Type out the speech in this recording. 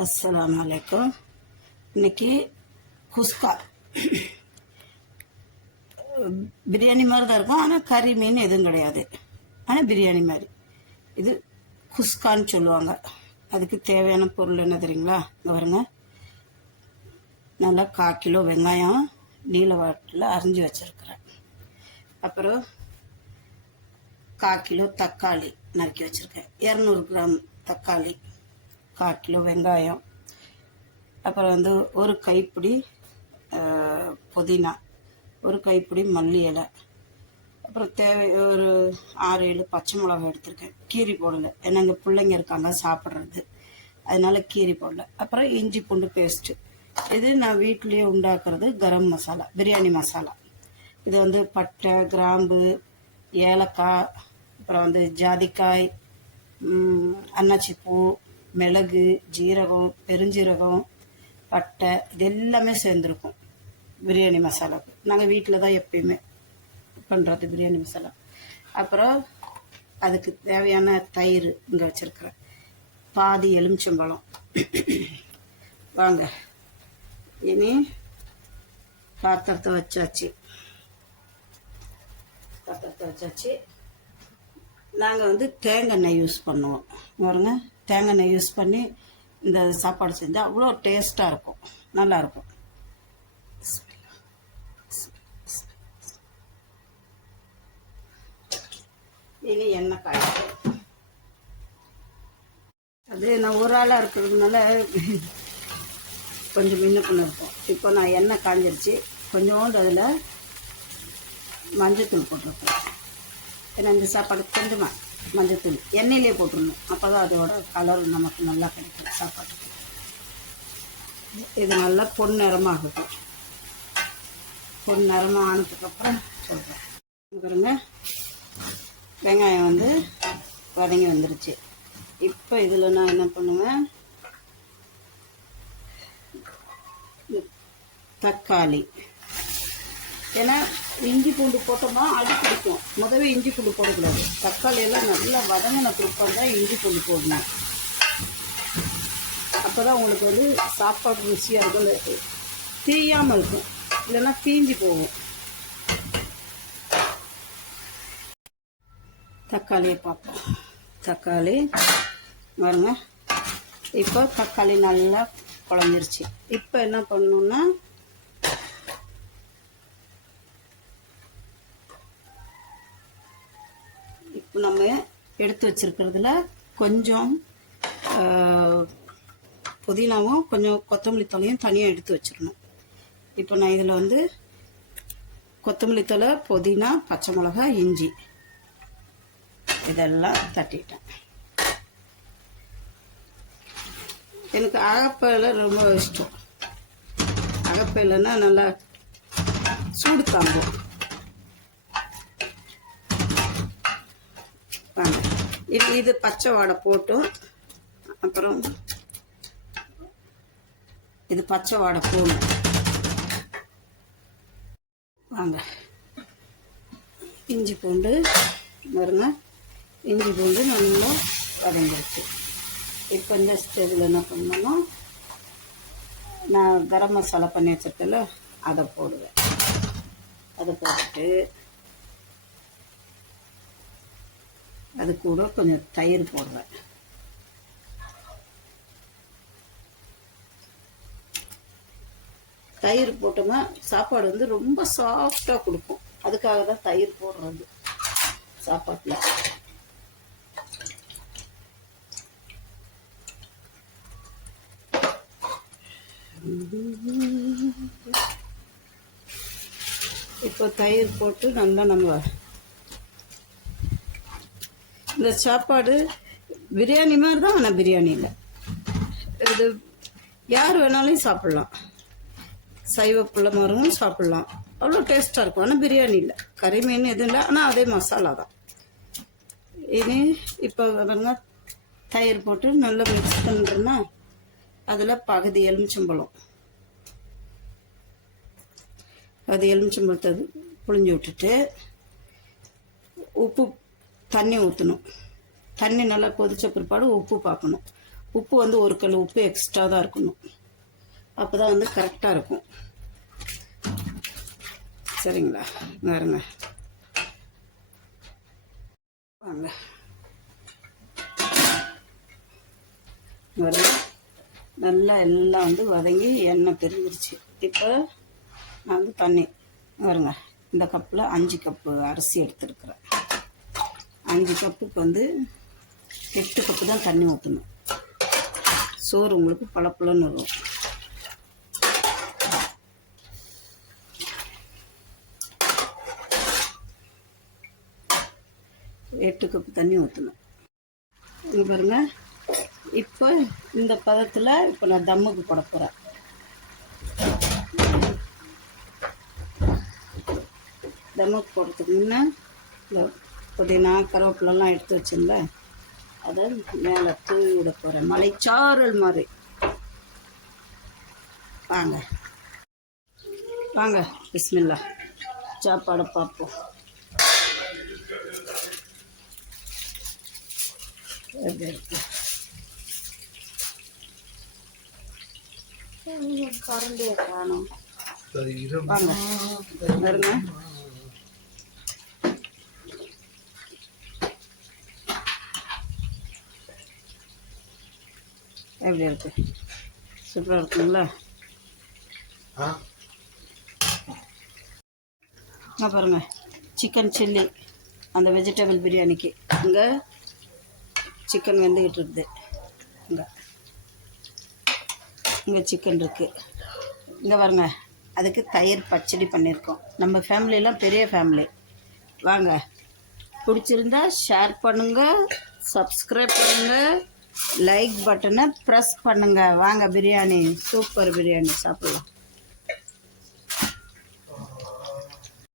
அஸ்ஸலாமு அலைக்கும். இன்னைக்கு குஸ்கா பிரியாணி மாதிரி தான் இருக்கும். ஆனால் கறி மீன் எதுவும் கிடையாது. ஆனால் பிரியாணி மாதிரி இது குஸ்கான்னு சொல்லுவாங்க. அதுக்கு தேவையான பொருள் என்ன தெரியுங்களா? இங்கே வருங்க, நல்லா 1/4 கிலோ வெங்காயம் நீல வாட்டில் அரிஞ்சு வச்சுருக்கிறேன். அப்புறம் 1/4 கிலோ தக்காளி நறுக்கி வச்சுருக்கேன். 200 கிராம் தக்காளி, 1/4 கிலோ வெங்காயம், அப்புறம் ஒரு கைப்பிடி புதினா, ஒரு கைப்பிடி மல்லி இலை, அப்புறம் ஒரு 6-7 பச்சை மிளகாய் எடுத்திருக்கேன். கீரி போடலை, ஏன்னா இங்கே பிள்ளைங்க இருக்காங்க சாப்பிட்றது, அதனால கீரி போடலை. அப்புறம் இஞ்சி பூண்டு பேஸ்ட்டு. இது நான் வீட்லேயே உண்டாக்குறது கரம் மசாலா, பிரியாணி மசாலா. இது பட்டை, கிராம்பு, ஏலக்காய், அப்புறம் ஜாதிக்காய், அன்னாச்சிப்பூ, மிளகு, ஜீரகம், பெருஞ்சீரகம், பட்டை, இது எல்லாமே சேர்ந்துருக்கும் பிரியாணி மசாலாவுக்கு. நாங்கள் வீட்டில் தான் எப்பயுமே பண்ணுறது பிரியாணி மசாலா. அப்புறம் அதுக்கு தேவையான தயிர் இங்கே வச்சுருக்கிறேன், பாதி எலுமிச்சம்பழம். வாங்க, இனி பாத்திரத்தை வச்சாச்சு. நாங்கள் தேங்காய் எண்ணெய் யூஸ் பண்ணுவோம். பாருங்க, தேங்காய் எண்ணெய் யூஸ் பண்ணி இந்த சாப்பாடு செஞ்சால் அவ்வளோ டேஸ்ட்டாக இருக்கும், நல்லாயிருக்கும். இனி எண்ணெய் காய்ச்சி, அது நான் ஒரு ஆளாக இருக்கிறதுனால கொஞ்சம் முன்ன பண்ண இருக்கும். இப்போ நான் எண்ணெய் காஞ்சிருச்சு. கொஞ்சோண்டு அதில் மஞ்சத்தூள் போட்டிருக்கேன். ஏன்னா இந்த சாப்பாடு கொஞ்சமாக மஞ்சத்தூள் எண்ணெயிலே போட்டுடணும், அப்போ தான் அதோட கலர் நமக்கு நல்லா கிடைக்கும் சாப்பாட்டுக்கு. இது நல்லா பொன்னிறமாகட்டும். பொன்னிறமாக ஆனதுக்கப்புறம் சொல்கிறேன். பாருங்க, வெங்காயம் வதங்கி வந்துருச்சு. இப்போ இதில் நான் என்ன பண்ணுவேன், தக்காளி, ஏன்னா இஞ்சி பூண்டு போட்டோம்னா அடி பிடிக்கும். முதவே இஞ்சி பூண்டு போடக்கூடாது. தக்காளி எல்லாம் நல்லா வதங்கின பிற்பாடு தான் இஞ்சி பூண்டு போடணும். அப்போ தான் உங்களுக்கு சாப்பாடு ருசியாக இருக்கும், தீயாமல் இருக்கும். இல்லைன்னா தீஞ்சி போகும். தக்காளியை பார்ப்போம். தக்காளி பாருங்க, இப்போ தக்காளி நல்லா குழஞ்சிருச்சு. இப்போ என்ன பண்ணணும்னா, இப்போ நம்ம எடுத்து வச்சிருக்கிறதுல கொஞ்சம் புதினாவும் கொஞ்சம் கொத்தமல்லி தழையும் தனியாக எடுத்து வச்சிடணும். இப்போ நான் இதில் கொத்தமல்லி தழை, புதினா, பச்சை மிளகாய், இஞ்சி இதெல்லாம் தட்டிட்டேன். எனக்கு அகப்பையில் ரொம்ப இஷ்டம். அகப்பையிலன்னா நல்லா சூடு தாங்கும். வாங்க, இது பச்சை வாடை போட்டும், அப்புறம் இது பச்சை வாடை போடணும். வாங்க, இஞ்சி பூண்டு வருங்க. இஞ்சி பூண்டு நல்லா வதங்கிடுச்சு. இப்போ இந்த ஸ்டேஜில் என்ன பண்ணணும், நான் கரம் மசாலா பண்ணி வச்சிருக்கேன்ல, அதை போடுவேன். அதை போட்டுட்டு அது கூட கொஞ்சம் தயிர் போடுவேன். தயிர் போட்டோம்னா சாப்பாடு ரொம்ப சாஃப்டாக கொடுக்கும். அதுக்காக தான் தயிர் போடுறது சாப்பாட்டில். இப்போ தயிர் போட்டு நல்லா நம்ம இந்த சாப்பாடு பிரியாணி மாதிரி தான். ஆனால் பிரியாணி இல்லை, இது யார் வேணாலும் சாப்பிட்லாம். சைவ பிள்ளை மாதிரியும் சாப்பிட்லாம், அவ்வளோ டேஸ்ட்டாக இருக்கும். ஆனால் பிரியாணி இல்லை, கறி மீன் எதுவும் இல்லை, ஆனால் அதே மசாலா தான். இனி இப்போ பாருங்க, தயிர் போட்டு நல்லா மிக்ஸ் பண்ணுறேன்னா அதில் பாதி எலுமிச்சம்பழத்தை புழிஞ்சு விட்டுட்டு உப்பு தண்ணி ஊற்றணும். தண்ணி நல்லா கொதிச்ச பிற்பாடு உப்பு பார்க்கணும். உப்பு வந்து ஒரு கல் உப்பு எக்ஸ்ட்ரா தான் இருக்கணும், அப்போ தான் வந்து கரெக்டாக இருக்கும். சரிங்களா? பாருங்க, வாங்க பாருங்க, நல்லா எல்லாம் வந்து வதங்கி எண்ணெய் பிரிஞ்சிருச்சு. இப்போ நான் வந்து தண்ணி பாருங்க, இந்த கப்பில் 5 கப்பு அரிசி எடுத்துருக்குறேன். 5 கப்புக்கு வந்து 8 கப்பு தான் தண்ணி ஊற்றணும். சோறு உங்களுக்கு பளபளன்னு வரும். எட்டு கப்பு தண்ணி ஊற்றணும். இங்கே பாருங்க, இப்போ இந்த பதத்தில் இப்போ நான் தம்முக்கு போட போகிறேன். தம்முக்கு போடுறதுக்கு முன்னே இந்த புதினா கருவேப்பிலெல்லாம் எடுத்து வச்சிருந்தேன், அதை மேலே தூவி விட போகிறேன், மலைச்சாரல் மாதிரி. வாங்க வாங்க, பிஸ்மில்லா, சாப்பாடை பார்ப்போம். எப்படி இருக்கு கரண்டியை காணும். வாங்க வருங்க, எப்படி இருக்கு? சூப்பராக இருக்குங்களா? பாருங்க, சிக்கன் சில்லி அந்த வெஜிடபிள் பிரியாணிக்கு இங்கே சிக்கன் வெந்துக்கிட்டு இருக்குது. இங்கே சிக்கன் இருக்குது. இங்கே பாருங்க, அதுக்கு தயிர் பச்சடி பண்ணியிருக்கோம். நம்ம ஃபேமிலியெல்லாம் பெரிய ஃபேமிலி. வாங்க, பிடிச்சிருந்தா ஷேர் பண்ணுங்கள், சப்ஸ்கிரைப் பண்ணுங்கள், லைக் பட்டனை ப்ரெஸ் பண்ணுங்கள். வாங்க, பிரியாணி, சூப்பர் பிரியாணி சாப்பிட்லாம்.